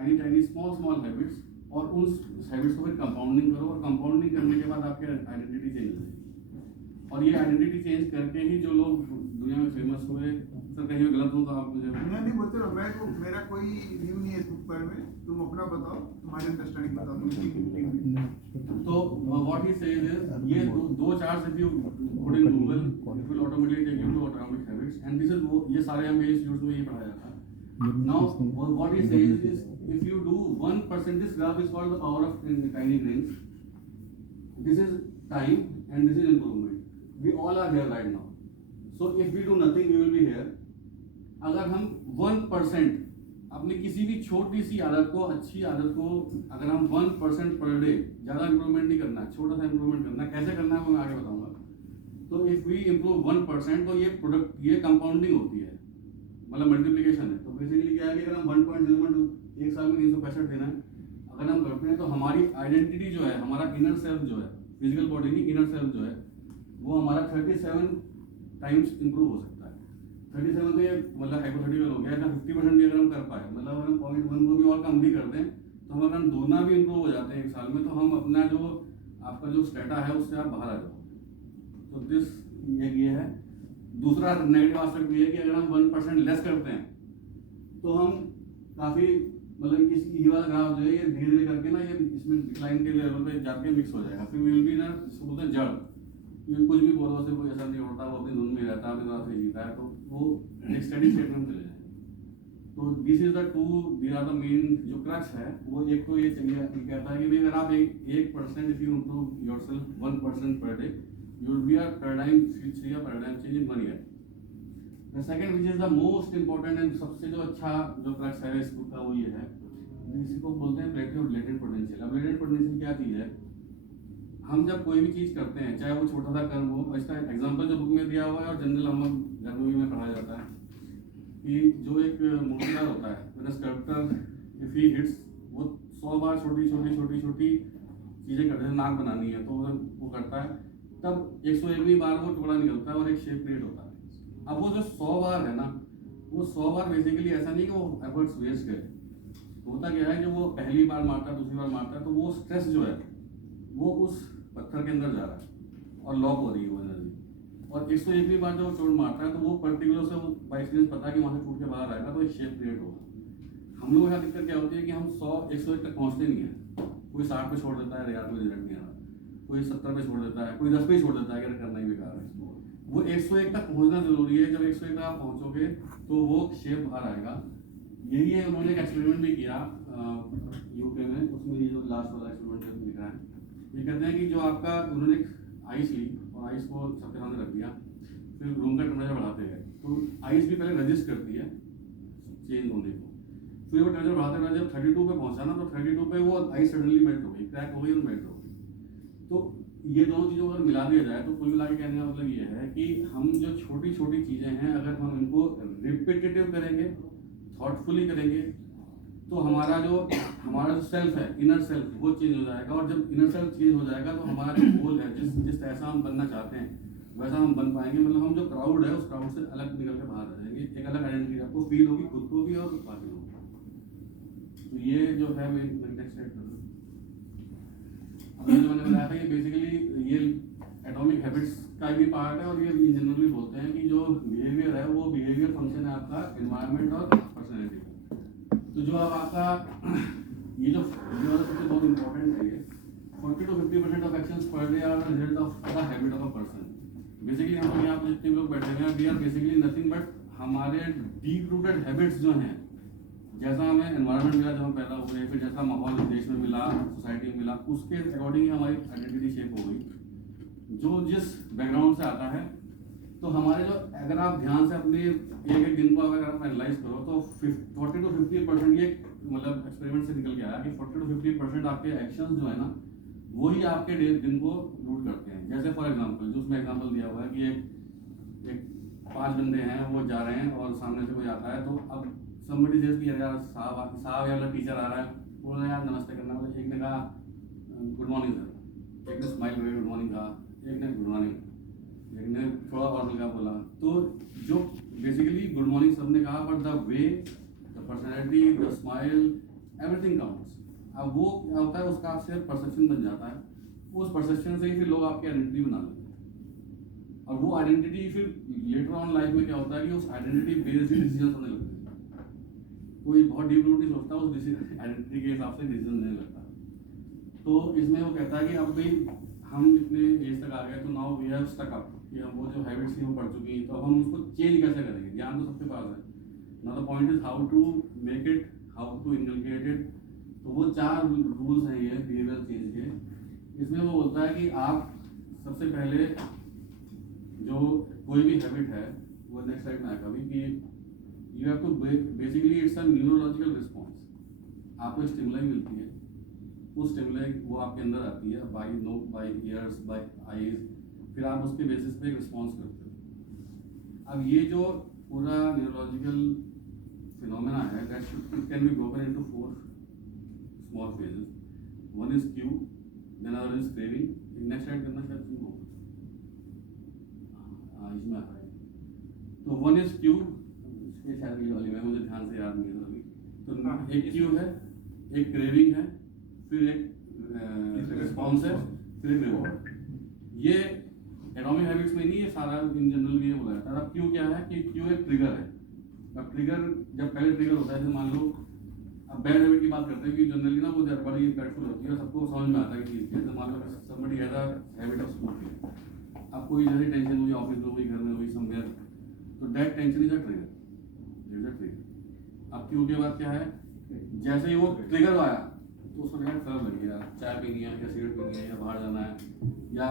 Tiny tiny small habits, और उन habits को फिर कंपाउंडिंग करो, और कंपाउंडिंग करने के बाद आपकी आइडेंटिटी चेंज हो जाएगी। और ये आइडेंटिटी चेंज करके ही जो लोग दुनिया में फेमस हुए। सर कहीं मैं गलत हूँ तो आप मुझे नहीं बोलते रहो, मैं को मेरा कोई व्यू नहीं है इस बुक पर में, तुम अपना बताओ, तुम्हारी अंडरस्टैंडिंग बताओ तुम। तो व्हाट ही सेज इज, ये दो charts if you put in Google it will automatically take you to Atomic Habits, and this is वो, ये सारे हमें इंस्टीट्यूट में ये पढ़ाया जाता है। Now what he says is, if you do 1%, this graph is called the power of tiny grains. This is time and this is improvement. We all are here right now. So if we do nothing, we will be here. अगर हम 1% अपनी किसी भी छोटी सी आदत को, अच्छी आदत को, अगर हम 1% पर डे, ज़्यादा इंप्रूवमेंट नहीं करना, छोटा सा इंप्रूवमेंट करना, कैसे करना है वो मैं आगे बताऊंगा। तो इफ वी इम्प्रूव 1%, तो ये कंपाउंडिंग होती है, मतलब मल्टीप्लिकेशन है। तो बेसिकली क्या है कि अगर हम 1.01 एक साल में 365 देना है अगर हम करते हैं, तो हमारी आइडेंटिटी जो है, हमारा इनर सेल्फ जो है, फिजिकल बॉडी नहीं, इनर सेल्फ जो है, वो हमारा 37 टाइम्स इंप्रूव हो सकता है। 37 तो ये मतलब हाइपोथेटिकल हो गया है, 50% भी अगर हम कर पाए, मतलब अगर हम 0.1 को भी और कम भी कर दें, तो अगर हम दोगुना भी इंप्रूव हो जाते हैं एक साल में, तो हम अपना जो आपका जो स्टेटा है उससे आप बाहर आ जाओ। तो दिस ये है। दूसरा नेगेटिव एस्पेक्ट ये है कि अगर हम 1% लेस करते हैं, तो हम काफ़ी मतलब ये वाला ग्राफ जो है ये धीरे धीरे करके ना, ये इसमें डिक्लाइन के लेवल पे जाके मिक्स हो जाएगा। फिर विल बी ना, इसको बोलते हैं जड़, क्योंकि कुछ भी बोलो से कोई ऐसा नहीं होता, वो अपनी धुन में रहता है, अपनी तरह से जीता है, तो वो एक स्टडी स्टेट में चले जाएंगे। तो this is the two, these are the main जो क्रक्स है। वो एक तो ये चलिए कहता है कि भाई अगर आप 1% if you improve yourself 1% per day, you will be a paradigm change in 1 year. The second, which is the most important and सबसे जो अच्छा जो क्रक्स है इस बुक का, वो ये है, इसी को बोलते हैं प्लेटो ऑफ लेटेंट पोटेंशियल। अब लेटेंट पोटेंशियल क्या चीज़ है? हम जब कोई भी चीज़ करते हैं, चाहे वो छोटा सा कर्म हो, इसका एग्जांपल जो बुक में दिया हुआ है और जनरल हम घर में भी में पढ़ाया जाता है कि जो एक मूर्तिकार होता है, when a sculptor if he hits, वो 100 बार छोटी चीज़ें करते हैं, नाक बनानी है तो वो करता है, तब 101वीं बार वो टुकड़ा निकलता है और एक शेप क्रिएट होता है। अब वो जो 100 बार है ना, वो 100 बार बेसिकली ऐसा नहीं कि वो एफर्ट्स वेस्ट गए। होता क्या है, जब वो पहली बार मारता है, दूसरी बार मारता है, तो वो स्ट्रेस जो है वो उस पत्थर के अंदर जा रहा है और लॉक हो रही है वो एनर्जी। और 101वीं बार जब वो चोट मारता है, तो वो पर्टिकुलर से वो बाई एक्सपीरियंस पता है कि वहाँ से टूट के बाहर आएगा, तो एक शेप क्रिएट होगा। हम लोग यहाँ दिक्कत क्या होती है कि हम 101 तक पहुँचते नहीं है। कोई 60 पे छोड़ देता है, यार कोई रिजल्ट नहीं आ रहा, कोई 70 पे छोड़ देता है, कोई 10 पे छोड़ देता है, अगर करना ही बेकार है। वो 101 तक पहुंचना जरूरी है। जब 101 तक आप पहुंचोगे तो वो शेप बाहर आएगा। यही है, उन्होंने एक एक्सपेरिमेंट भी किया यूके में, उसमें ये जो लास्ट वाला एक्सपेरिमेंट दिख रहा है, ये कहते हैं कि जो आपका, उन्होंने आइस ली और आइस को सबके सामने रख दिया, फिर रूम का टेम्परेचर बढ़ाते गए। तो आइस भी पहले रजिस्ट करती है चेंज होने को, फिर वो टेम्परेचर बढ़ाते गए, जब 32 पे पहुंचा ना, तो 32 पे वो आइस सडनली मेल्ट हो गई, क्रैक हो गई और मेल्ट हो गई। तो ये दोनों चीज़ों को अगर मिला दिया जाए, तो कुल मिला के कहने का मतलब ये है कि हम जो छोटी छोटी चीज़ें हैं, अगर हम इनको रिपीटेटिव करेंगे, थॉटफुली करेंगे, तो हमारा जो सेल्फ है, इनर सेल्फ, वो चेंज हो जाएगा। और जब इनर सेल्फ चेंज हो जाएगा, तो हमारा जो गोल है, जिस ऐसा हम बनना चाहते हैं वैसा हम बन पाएंगे। मतलब हम जो क्राउड है, उस क्राउड से अलग निकल के बाहर आ जाएंगे, एक अलग आइडेंटिटी आपको फील होगी, खुद को भी और बाकी लोगों को। तो ये जो है मेन नेक्स्ट स्टेप। अब जो मैंने बताया था, ये बेसिकली ये एटॉमिक हैबिट्स का भी पार्ट है, और ये जनरली बोलते हैं कि जो बिहेवियर है, वो बिहेवियर फंक्शन है आपका एनवायरनमेंट और पर्सनैलिटी का। तो जो अब आपका ये जो सबसे बहुत इंपॉर्टेंट है, ये 40 to 50% of actions per day are the result of the habit of a person. Basically हम यहाँ पे जितने लोग बैठे हुए हैं, we are basically nothing but हमारे डीप रूटेड हैबिट्स जो हैं, जैसा हमें एनवायरनमेंट मिला जब हम पैदा हुए, फिर जैसा माहौल देश में मिला, सोसाइटी में मिला, उसके अकॉर्डिंग ही हमारी आइडेंटिटी शेप हो गई, जो जिस बैकग्राउंड से आता है। तो हमारे जो, अगर आप ध्यान से अपने एक दिन को अगर आप एनालाइज करो, तो 40 to 50% ये मतलब एक्सपेरिमेंट से निकल के आया कि 40 to 50% आपके एक्शंस जो है ना, वही आपके दिन को रूट करते हैं। जैसे फॉर एग्जांपल, जो उसमें एग्जांपल दिया हुआ है कि एक 5 बंदे हैं, वो जा रहे हैं और सामने से कोई आता है, तो अब somebody says कि यार साहब या टीचर आ रहा है, बोल रहे हैं यार नमस्ते करना, मतलब एक ने कहा गुड मॉर्निंग सर, एक ने स्माइल करके गुड मॉर्निंग कहा, एक ने गुड मॉर्निंग, एक ने थोड़ा और हल्का बोला। तो जो बेसिकली गुड मॉर्निंग सबने कहा, but the way, the personality, the smile everything counts. अब वो क्या होता है, उसका सिर्फ परसेप्शन बन जाता है, उस परसेप्शन से ही फिर लोग आपकी आइडेंटिटी बना लेते हैं, और वो आइडेंटिटी फिर लेटर ऑन लाइफ में क्या होता है कि उस आइडेंटिटी बेस्ड ही डिसीजन होने लगते हैं। कोई बहुत डीप रूट नहीं सोचता, उस आइडेंटिटी के हिसाब से डिसीजन लेने लगता है। तो इसमें वो कहता है कि अब भाई हम इतने एज तक आ गए, तो now we have stuck up, कि हम वो जो हैबिट्स थी वो पढ़ चुकी हैं, तो अब हम उसको चेंज कैसे करेंगे। ज्ञान तो सबके पास है, now the point is how to make it, how to inculcate it. तो वो 4 रूल्स हैं ये बिहेवियर चेंज के। इसमें वो बोलता है कि आप सबसे पहले जो कोई भी हैबिट है, वो नेक्स्ट स्लाइड में आएगा अभी, कि you have to basically it's a neurological response. आपको स्टिमुलाई मिलती है, उस स्टिमुलाई वो आपके अंदर आती है बाय ईयर्स, बाय आईज, फिर आप उसके बेसिस पे एक रिस्पॉन्स करते हो। अब ये जो पूरा न्यूरोलॉजिकल फिनोमेना है, that it can be broken into 4 small phases. One is cue, then other is craving. Next slide करना शायद तुमको, इसमें आता है। तो वन इज क्यू, इसके शायद ये वाली मैं मुझे ध्यान से याद नहीं है अभी। तो एक क्यू है, एक क्रेविंग है, फिर एक रिस्पॉन्स है, फिर एक रिवॉर्ड। ये एटॉमिक हैबिट्स में नहीं, ये सारा इन जनरल भी ये बोला जाता है। अब क्यू क्या है कि क्यू एक ट्रिगर है। अब ट्रिगर जब पहले ट्रिगर होता है, जैसे मान लो अब बैड हैबिट की बात करते हैं कि जनरली ना वो बड़ी बैडफुल होती है, सबको समझ में आता है कि जैसे मान लो somebody has a habit of smoking. अब कोई जैसे टेंशन हुई ऑफिस में हुई, घर में हुई, समवेयर, तो that tension is a trigger. अब क्यू के बाद क्या है, जैसे ही वो ट्रिगर आया तो उसको खराब लग गया, चाय पीनी है या सिगरेट पीनी है या बाहर जाना है या